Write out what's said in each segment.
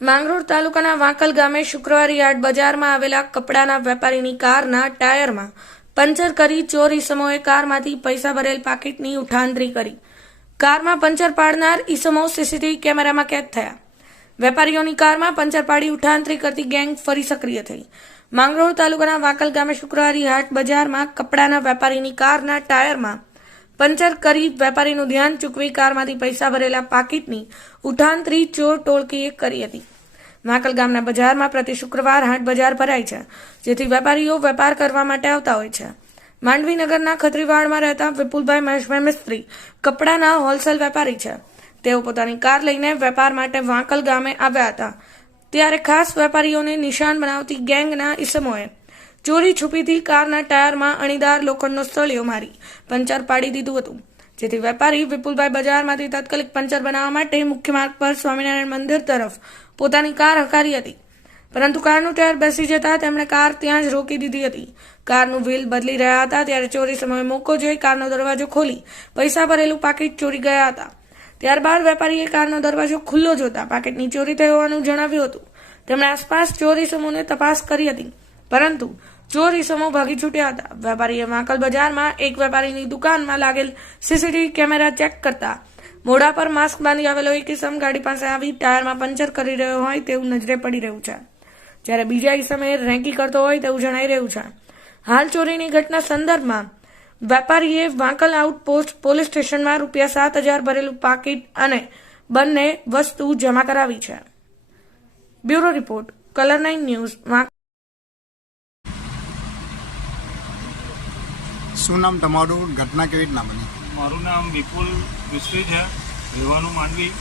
માંગરોળ તાલુકાના વાંકલ ગામે શુક્રવારે યાર્ડ બજારમાં આવેલા કપડાના વેપારીની કારના ટાયરમાં પંચર કરી ચોર ઈસમોએ કારમાંથી પૈસા ભરેલ પાકીટની ઉઠાંતરી કરી. કારમાં પંચર પાડનાર ઈસમો સીસીટીવી કેમેરામાં કેદ થયા. વેપારીઓની કારમાં પંચર પાડી ઉઠાંતરી કરતી ગેંગ ફરી સક્રિય થઈ. માંગરોળ તાલુકાના વાંકલ ગામે શુક્રવારે યાર્ડ બજારમાં કપડાના વેપારીની કારના ટાયરમાં પંચર કરી વેપારીનું ધ્યાન ચૂકવી કારમાંથી પૈસા ભરેલા પાકીટની ઉઠાંતરી ચોર ટોળકીએ કરી હતી. વાંકલ ગામના બજારમાં પ્રતિ શુક્રવાર હાટ બજાર ભરાય છે, જેથી વેપારીઓ વેપાર કરવા માટે આવતા હોય છે. માંડવીનગરના ખત્રીવાડમાં રહેતા વિપુલભાઈ મહેશભાઈ મિસ્ત્રી કપડાના હોલસેલ વેપારી છે. તેઓ પોતાની કાર લઈને વેપાર માટે વાંકલ ગામે આવ્યા હતા, ત્યારે ખાસ વેપારીઓને નિશાન બનાવતી ગેંગના ઈસમોએ ચોરી છુપીથી કારના ટાયરમાં અણીદાર લોખંડનો સળિયો મારી પંચર પાડી દીધું હતું, જેથી વેપારી વિપુલભાઈ બજારમાંથી તાત્કાલિક પંચર બનાવવા માટે મુખ્ય માર્ગ પર સ્વામિનારાયણ મંદિર તરફ પોતાની કાર હંકારી હતી, પરંતુ કારનું ટાયર બેસી જતા તેમણે કાર ત્યાં જ રોકી દીધી હતી. કારનું વ્હીલ બદલી રહ્યા હતા ત્યારે ચોરી સમયે મોકો જોઈ કારનો દરવાજો ખોલી પૈસા ભરેલું પાકીટ ચોરી ગયા હતા. ત્યારબાદ વેપારીએ કારનો દરવાજો ખુલ્લો જોતા પાકીટની ચોરી થઈ હોવાનું જણાવ્યું હતું. તેમણે આસપાસ ચોરી સમૂહને તપાસ કરી હતી, પરંતુ ચોર ઈસમો ભાગી છૂટ્યા હતા. વેપારીએ વાંકલ બજારમાં એક વેપારીની દુકાનમાં લાગેલ સીસીટીવી કેમેરા ચેક કરતા મોઢા પર માસ્ક બાંધી આવેલો એક ઈસમ ગાડી પાસે આવી ટાયરમાં પંચર કરી રહ્યો હોય તેવું નજરે પડી રહ્યું છે, જ્યારે બીજા ઈસમે રેંકી કરતો હોય તેવું જણાઈ રહ્યું છે. હાલ ચોરીની ઘટના સંદર્ભમાં વેપારીએ વાંકલ આઉટપોસ્ટ પોલીસ સ્ટેશનમાં ₹7,000 ભરેલું પાકીટ અને બંને વસ્તુ જમા કરાવી છે. Bureau report, colour 9 news. શું નામ તમારું? ઘટના કેવી રીતના બની? મારું નામ વિપુલ મિસ્ત્રી છે, રહેવાનું માંડવી,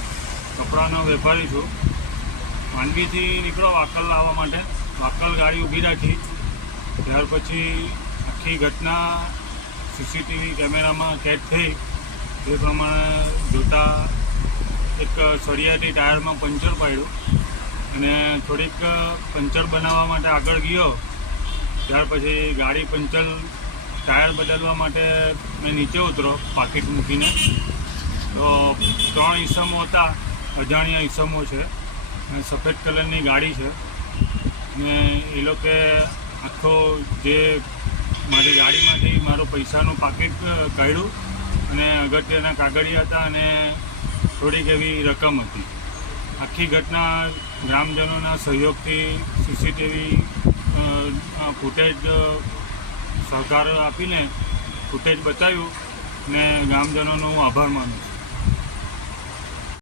કપડાનો વેપારી છું. માંડવીથી નીકળો વાંકલ આવવા માટે, વાંકલ ગાડી ઊભી રાખી. ત્યાર પછી આખી ઘટના સીસીટીવી કેમેરામાં કેદ થઈ. એ પ્રમાણે જોતા એક સળિયાથી ટાયરમાં પંચર પાડ્યું અને થોડીક પંચર બનાવવા માટે આગળ ગયો. ત્યાર પછી ગાડી પંચર ટાયર બદલવા માટે મેં નીચે ઉતરો પાકીટ મૂકીને, તો 3 ઈસમો હતા, અજાણ્યા ઈસમો છે, સફેદ કલરની ગાડી છે ને એ લોકોએ આખો જે મારી ગાડીમાંથી મારું પૈસાનું પાકીટ કાઢ્યું અને અગત્યના કાગળિયા હતા અને થોડીક એવી રકમ હતી. આખી ઘટના ગ્રામજનોના સહયોગથી સીસીટીવી ફૂટેજ સહકાર આપીને ફૂટેજ બતાવ્યું ને ગામજનોનો હું આભાર માનું છું.